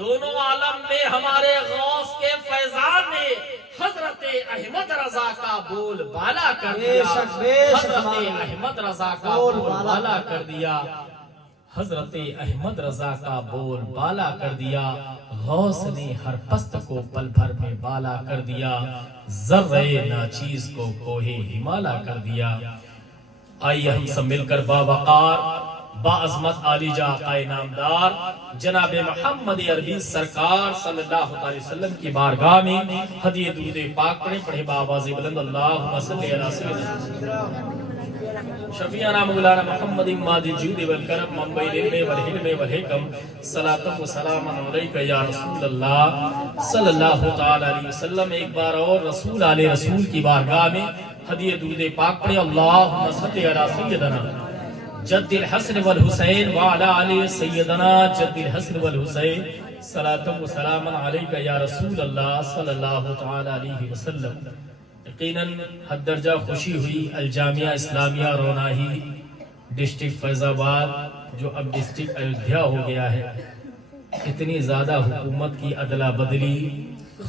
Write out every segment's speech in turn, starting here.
دونوں عالم میں ہمارے غوث کے فیضان نے حضرت احمد رضا کا بول بالا کر دیا، حضرت احمد رضا کا بول بالا کر دیا، حضرت احمد رضا کا بول بالا کر دیا، غوث نے ہر پست کو پل بھر میں بالا کر دیا، ذرے ناچیز کو کوہ ہمالا کر دیا۔ آئیے ہم سب مل کر باوقار باعظمت عالی جا آقائے نامدار جناب محمد عربی سرکار صلی اللہ علیہ وسلم کی بارگاہ میں ہدیہ درود پاک پڑھیں بآواز بلند اللہم صلی علی سیدنا شفیعنا مولانا محمد ماد الجود والکرم منبع العلم والحلم والحکم صلاۃ و سلام علیک یا رسول اللہ صلی اللہ تعالی علیہ وسلم۔ ایک بار اور رسول علیہ رسول کی بارگاہ میں ہدیہ درود پاک پڑھیں اللہم صلی علی سیدنا جد الحسن والحسین وعلا علی سیدنا جد الحسن والحسین صلاۃ و سلام علیک یا رسول اللہ صلی اللہ تعالی علیہ وسلم۔ یقیناً حد درجہ خوشی ہوئی الجامعہ اسلامیہ روناہی ڈسٹرکٹ فیض آباد جو اب ڈسٹرکٹ ایودھیا ہو گیا ہے، اتنی زیادہ حکومت کی عدلہ بدلی،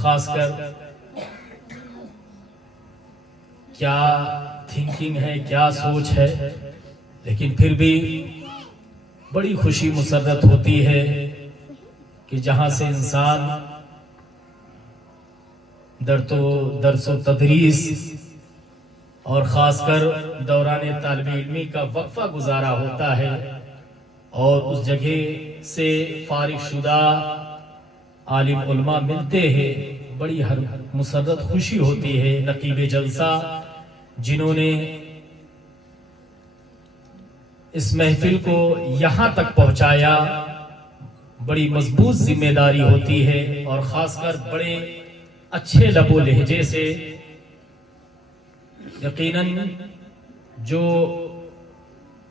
خاص کر کیا تھنکنگ ہے، کیا سوچ ہے، لیکن پھر بھی بڑی خوشی مسرت ہوتی ہے کہ جہاں سے انسان درس و تدریس اور خاص کر دوران طالب علمی کا وقفہ گزارا ہوتا ہے اور اس جگہ سے فارغ شدہ عالم علماء ملتے ہیں، بڑی مسرت خوشی ہوتی ہے۔ نقیب جلسہ جنہوں نے اس محفل کو یہاں تک پہنچایا، بڑی مضبوط ذمہ داری ہوتی ہے اور خاص کر بڑے اچھے لب و لہجے سے یقیناً جو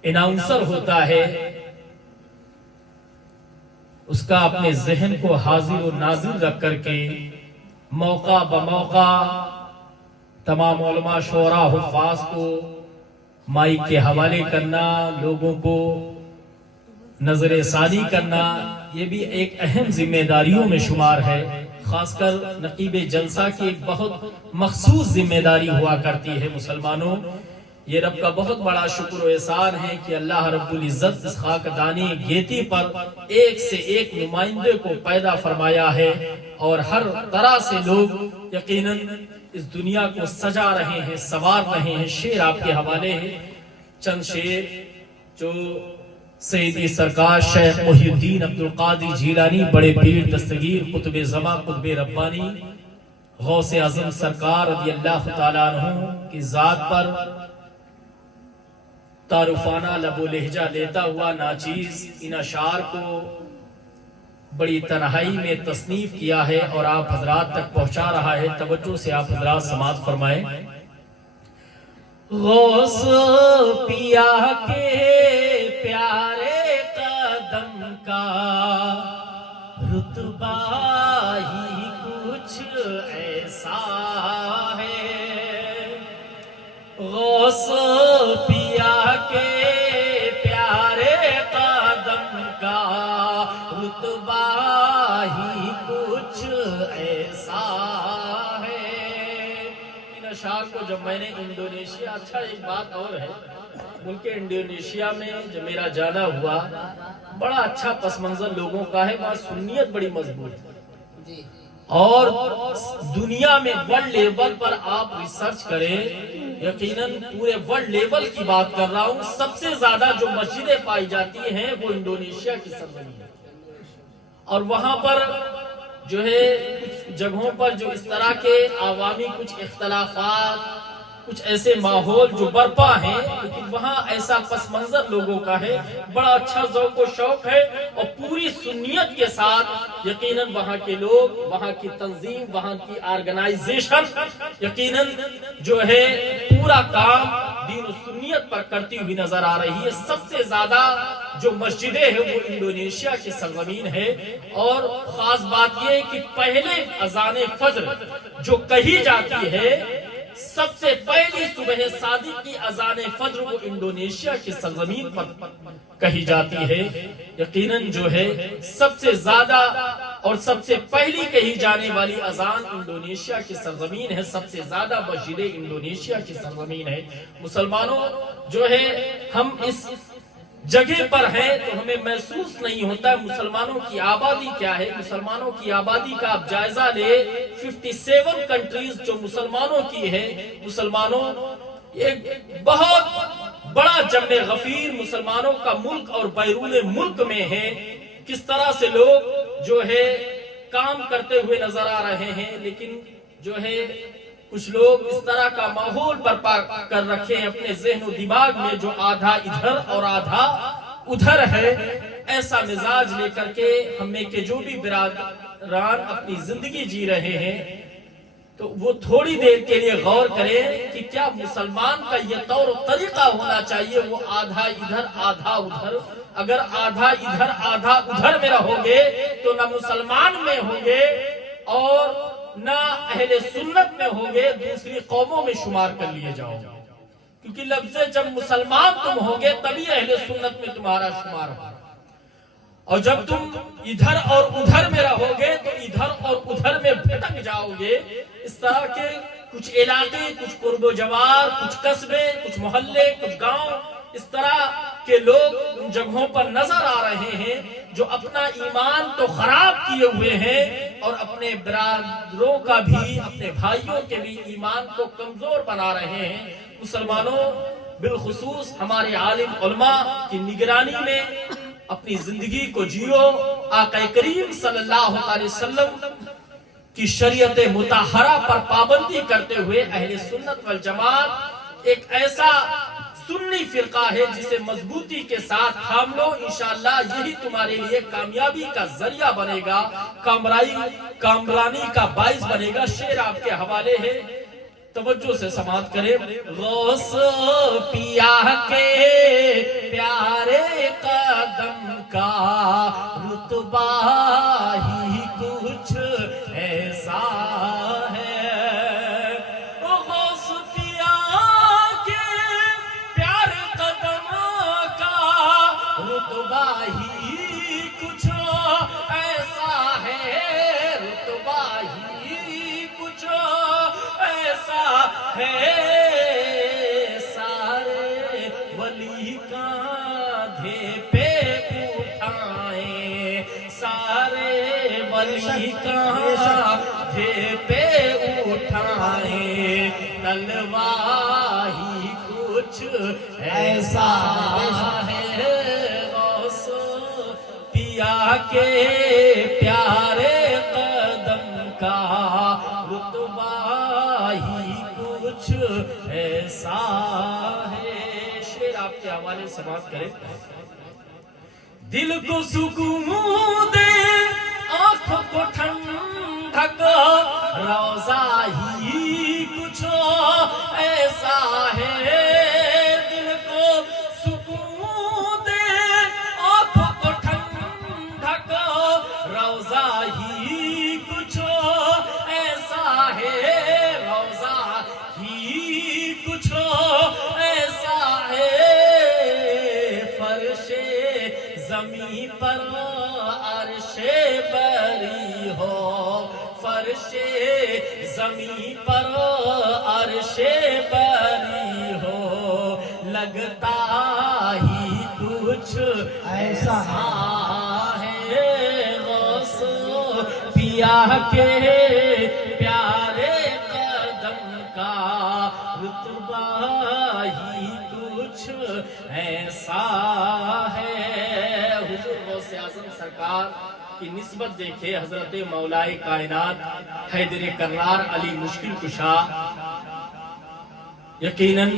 اناؤنسر ہوتا ہے اس کا اپنے ذہن کو حاضر و ناظر رکھ کر کے موقع بموقع تمام علماء شعراء حفاظ کو مائک کے حوالے کرنا، لوگوں کو نظر ثانی کرنا، یہ بھی ایک اہم ذمہ داریوں میں شمار ہے۔ خاص کر نقیب جلسہ کی ایک بہت مخصوص ذمہ داری ہوا کرتی ہے۔ مسلمانوں، یہ رب کا بہت بڑا شکر و احسان ہے کہ اللہ رب العزت اس خاکدانی گیتی پر ایک سے ایک نمائندے کو پیدا فرمایا ہے اور ہر طرح سے لوگ یقیناً اس دنیا کو سجا رہے ہیں، سنوار رہے ہیں۔ شعر آپ کے حوالے ہیں، چند شعر جو سیدی سرکار شیخ محی الدین عبدالقادر جیلانی بڑے پیر دستگیر قطب زمان قطب ربانی غوث اعظم سرکار رضی اللہ تعالیٰ عنہ کی ذات پر تعارفانہ لب و لہجہ لیتا ہوا ناچیز ان اشعار کو بڑی تنہائی میں تصنیف کیا ہے اور آپ حضرات تک پہنچا رہا ہے۔ توجہ سے آپ حضرات سماعت فرمائیں۔ غوث پیا کے پیارے قدم کا رتبہ ہی کچھ ایسا ہے، غوث پیا کے پیارے قدم کا رتبہ ہی کچھ ایسا ہے۔ ان اشعار کو جب میں نے انڈونیشیا، اچھا ایک بات اور ہے، ملک انڈونیشیا میں جب میرا جانا ہوا، بڑا اچھا پس منظر لوگوں کا ہے، وہاں سنیت بڑی مضبوط ہے اور دنیا میں ورلڈ لیول پر آپ ریسرچ کریں، یقیناً پورے ورلڈ لیول کی بات کر رہا ہوں، سب سے زیادہ جو مسجدیں پائی جاتی ہیں وہ انڈونیشیا کی سرزمین ہے اور وہاں پر جو ہے کچھ جگہوں پر جو اس طرح کے عوامی کچھ اختلافات، کچھ ایسے ماحول جو برپا ہیں، لیکن وہاں ایسا پس منظر لوگوں کا ہے، بڑا اچھا ذوق و شوق ہے اور پوری سنیت کے ساتھ یقیناً وہاں کے لوگ، وہاں کی تنظیم، وہاں کی آرگنائزیشن یقیناً جو ہے پورا کام دین و سنیت پر کرتی ہوئی نظر آ رہی ہے۔ سب سے زیادہ جو مسجدیں ہیں وہ انڈونیشیا کی سرزمین ہے اور خاص بات یہ ہے کہ پہلے اذان فجر جو کہی جاتی ہے سب سے پہلی صبح صادق کی اذان فجر وہ انڈونیشیا کی سرزمین پر کہی جاتی ہے۔ یقیناً جو ہے سب سے زیادہ اور سب سے پہلی کہی جانے والی اذان انڈونیشیا کی سرزمین ہے، سب سے زیادہ مسجدیں انڈونیشیا کی سرزمین ہے۔ مسلمانوں جو ہے ہم اس جگہ پر ہیں تو ہمیں محسوس نہیں ہوتا ہے مسلمانوں کی آبادی کیا ہے۔ مسلمانوں کی آبادی کا آپ جائزہ لے، 57 کنٹریز جو مسلمانوں کی ہے۔ مسلمانوں ایک بہت بڑا جمع غفیر مسلمانوں کا ملک اور بیرون ملک میں ہے۔ کس طرح سے لوگ جو ہے کام کرتے ہوئے نظر آ رہے ہیں، لیکن جو ہے کچھ لوگ اس طرح کا ماحول برپا کر رکھے ہیں اپنے ذہن و دماغ میں جو آدھا ادھر اور آدھا ادھر ہے۔ ایسا مزاج لے کر کے ہمیں کہ جو بھی برادران اپنی زندگی جی رہے ہیں تو وہ تھوڑی دیر کے لیے غور کریں کہ کیا مسلمان کا یہ طور و طریقہ ہونا چاہیے وہ آدھا ادھر آدھا ادھر۔ اگر آدھا ادھر آدھا ادھر میں رہو گے تو نہ مسلمان میں ہوں گے اور نہ اہل سنت میں ہوں گے، دوسری قوموں میں شمار کر لیے جاؤ گے، کیونکہ لفظ جب مسلمان تم ہوگے تبھی اہل سنت میں تمہارا شمار ہوگا، اور جب تم ادھر اور ادھر میں رہو گے تو ادھر اور ادھر میں بھٹک جاؤ گے۔ اس طرح کے کچھ علاقے، کچھ قرب و جوار، کچھ قصبے، کچھ محلے، کچھ گاؤں، اس طرح کے لوگ ان جگہوں پر نظر آ رہے ہیں جو اپنا ایمان تو خراب کیے ہوئے ہیں اور اپنے برادروں کا بھی، اپنے بھائیوں کے بھی ایمان کو کمزور بنا رہے ہیں۔ مسلمانوں بالخصوص ہمارے عالم علماء کی نگرانی میں اپنی زندگی کو جیو۔ آقا کریم صلی اللہ علیہ وسلم کی شریعت مطہرہ پر پابندی کرتے ہوئے اہل سنت والجماعت ایک ایسا سنی فرقہ ہے جسے مضبوطی کے ساتھ تھام لو، انشاءاللہ یہی تمہارے لیے کامیابی کا ذریعہ بنے گا، کامرانی کا باعث بنے گا۔ شعر آپ کے حوالے ہے، توجہ سے سماعت کریں۔ غوث پیا کے پیارے قدم کا رتبہ ہی کچھ ایسا ہے، غوث پیا کے پیارے قدم کا رتبہ ہی کچھ ایسا ہے، رتبہ ہی کچھ ایسا ہے، سارے ولی کاندھے پہ اٹھائیں، سارے ولی کاندھے پہ اٹھائیں، تلوار ہی کچھ ایسا ہے، غوث پیا کے پیارے قدم کا رتبہ ہی کچھ ایسا ہے۔ شعر آپ کے حوالے سے بات کریں۔ دل کو سکون دے، آنکھوں کو ٹھنڈک، روضہ ہی کچھ ایسا ہے، دل کو سکون دے، آنکھوں کو ٹھنڈک، روضہ ہی کچھ ایسا ہے، روضہ ہی کچھ ایسا ہے، فرش زمین پر عرش بری ہو، فرش زمین پر عرش بری ہو، لگتا ہی کچھ ایسا ہے، غوث پیا کے پیارے قدم کا رتبہ ہی کچھ ایسا ہے۔ حضور غوث اعظم سرکار کی نسبت دیکھے، حضرت مولائے کائنات حیدر کرار علی مشکل کشا، یقیناً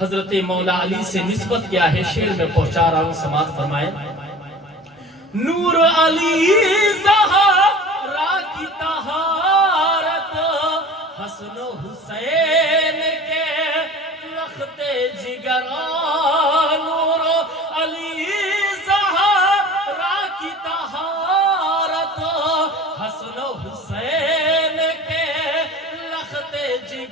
حضرت مولا علی سے نسبت کیا ہے، شعر میں پہنچا رہا ہوں، سماعت فرمائیں۔ نور علی زہرا کی طہارت، حسن و حسین کے لخت جگر، نور علی زہرا کی طہارت، حسن و حسین کے لخت جگر،